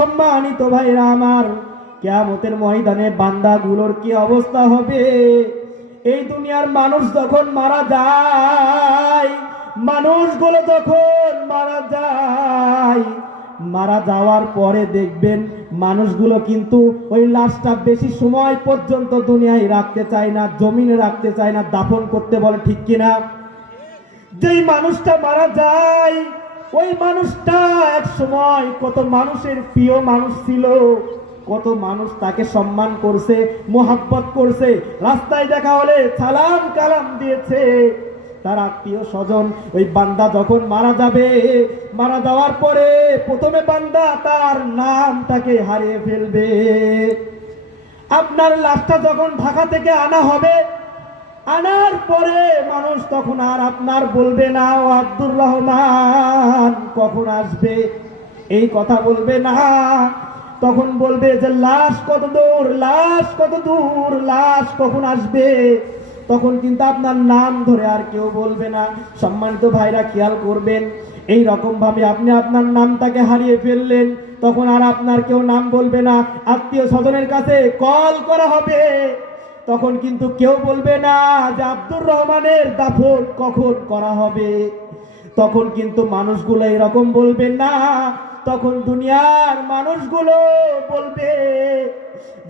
সম্মানিত ভাইরা আমার, কিয়ামতের ময়দানে বান্দাগুলোর কি অবস্থা হবে? এই দুনিয়ার মানুষ যখন মারা যায়, মানুষগুলো যখন মারা যায়, মারা যাওয়ার পরে দেখবেন মানুষগুলো কিন্তু ওই লাশটা বেশি সময় পর্যন্ত দুনিয়ায় রাখতে চায় না, জমিনে রাখতে চায় না, দাফন করতে বলে, ঠিক কিনা? যেই মানুষটা মারা যায়, ওই মানুষটা এক সময় কত মানুষের প্রিয় মানুষ ছিল, কত মানুষ তাকে সম্মান করছে, মোহাব্বত করছে, রাস্তায় দেখা হলে সালাম কালাম দিয়েছে, তার আত্মীয় স্বজন। ওই বান্দা যখন মারা যাবে, মারা যাওয়ার পরে প্রথমে বান্দা তার নামটাকে হারিয়ে ফেলবে। আপনার লাশটা যখন ঢাকা থেকে আনা হবে, আনার পরে মানুষ তখন আর আপনার বলবে না ও আব্দুর রহমান কখন আসবে, এই কথা বলবে না। তখন বলবে যে লাশ কত দূর, লাশ কত দূর, লাশ কখন আসবে। তখন কিন্তু আপনার নাম ধরে আর কেউ বলবে না। সম্মানিত ভাইরা খেয়াল করবেন, এই রকম ভাবে আপনি আপনার নামটাকে হারিয়ে ফেললেন, তখন আর আপনার কেউ নাম বলবে না। আত্মীয় স্বজনের কাছে কল করা হবে, তখন কিন্তু কেউ বলবে না যে আব্দুর রহমানের দাফন কখন করা হবে। তখন কিন্তু মানুষগুলো এরকম বলবে না, তখন দুনিয়ার মানুষগুলো বলবে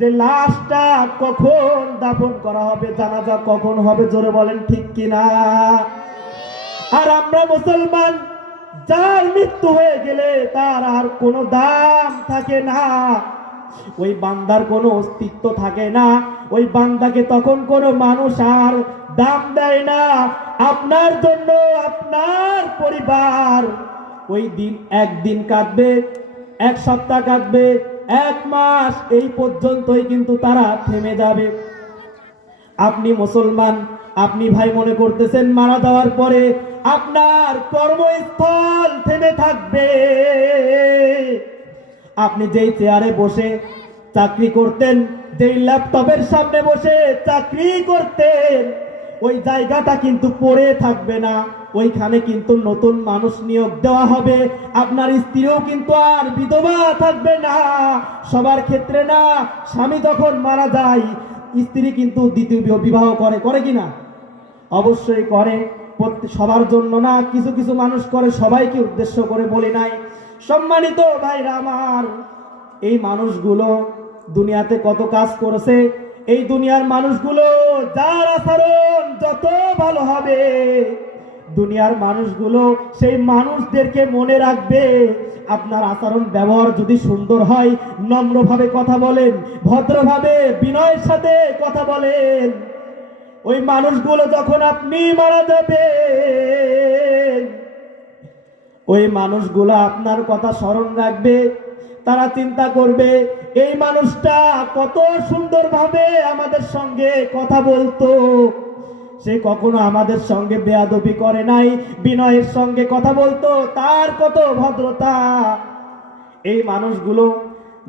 যে লাশটা কখন দাফন করা হবে, জানাজা কখন হবে, জোরে বলেন ঠিক কিনা? আর আমরা মুসলমান, যার মৃত্যু হয়ে গেলে তার আর কোনো দাম থাকে না, ওই বান্দার কোনো অস্তিত্ব থাকে না, ওই বান্দাকে তখন কোনো মানুষ আর দাম দেয় না। আপনার জন্য আপনার পরিবার ওই দিন একদিন কাঁদবে, এক সপ্তাহ কাঁদবে, এক মাস, এই পর্যন্তই কিন্তু তারা থেমে যাবে। আপনি মুসলমান, আপনি ভাই মনে করতেছেন মারা যাওয়ার পরে আপনার কর্মস্থল থেমে থাকবে। আপনি যেই চেয়ারে বসে চাকরি করতেন, যেই ল্যাপটপের সামনে বসে চাকরি করতেন, ওই জায়গাটা কিন্তু পড়ে থাকবে না, ওইখানে কিন্তু নতুন মানুষ নিয়োগ দেওয়া হবে। আপনার স্ত্রীও কিন্তু আর বিধবা থাকবে না। সবার ক্ষেত্রে না, স্বামী যখন মারা যায় স্ত্রী কিন্তু দ্বিতীয় বিবাহ করে, করে কিনা? অবশ্যই করে, সবার জন্য না, কিছু কিছু মানুষ করে, সবাইকে উদ্দেশ্য করে বলি নাই। সম্মানিত ভাইরা আমার, এই মানুষগুলো দুনিয়াতে কত কাজ করেছে, এই দুনিয়ার মানুষগুলো যার আচরণ যত ভালো হবে, দুনিয়ার মানুষগুলো সেই মানুষদেরকে মনে রাখবে। আপনার আচরণ ব্যবহার যদি সুন্দর হয়, নম্রভাবে কথা বলেন, ভদ্রভাবে বিনয়ের সাথে কথা বলেন, ওই মানুষগুলো যখন আপনি মারা যাবেন, ওই মানুষগুলো আপনার কথা স্মরণ রাখবে। তারা চিন্তা করবে এই মানুষটা কত সুন্দরভাবে আমাদের সঙ্গে কথা বলতো, সে কখনো আমাদের সঙ্গে বেয়াদবি করে নাই, বিনয়ের সঙ্গে কথা বলতো, তার কত ভদ্রতা। এই মানুষগুলো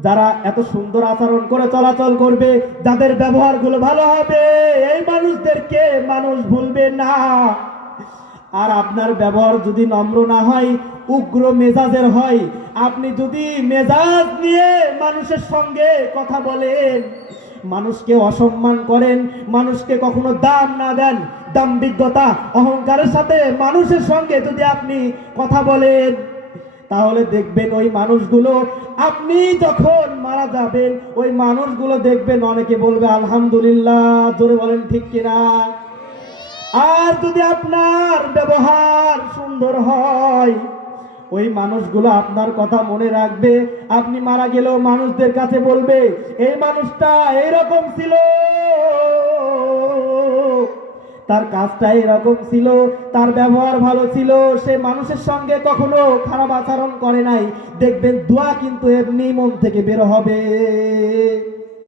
যারা এত সুন্দর আচরণ করে চলাচল করবে, যাদের ব্যবহারগুলো ভালো হবে, এই মানুষদেরকে মানুষ ভুলবে না। আর আপনার ব্যবহার যদি নম্র না হয়, উগ্র মেজাজের হয়, আপনি যদি মেজাজ নিয়ে মানুষের সঙ্গে কথা বলেন, মানুষকে অসম্মান করেন, মানুষকে কখনো দাম না দেন, দাম্ভিকতা অহংকারের সাথে মানুষের সঙ্গে যদি আপনি কথা বলেন, তাহলে দেখবেন ওই মানুষগুলো আপনি যখন মারা যাবেন, ওই মানুষগুলো দেখবেন অনেকে বলবে আলহামদুলিল্লাহ, জোরে বলেন ঠিক কিনা? আর যদি আপনার ব্যবহার সুন্দর হয়, ওই মানুষগুলো আপনার কথা মনে রাখবে। আপনি মারা গেলেও মানুষদের কাছে বলবে এই মানুষটা এইরকম ছিল, তার কাজটা এরকম ছিল, তার ব্যবহার ভালো ছিল, সে মানুষের সঙ্গে কখনো খারাপ আচরণ করে নাই। দেখবেন দোয়া কিন্তু এমনি মন থেকে বের হবে।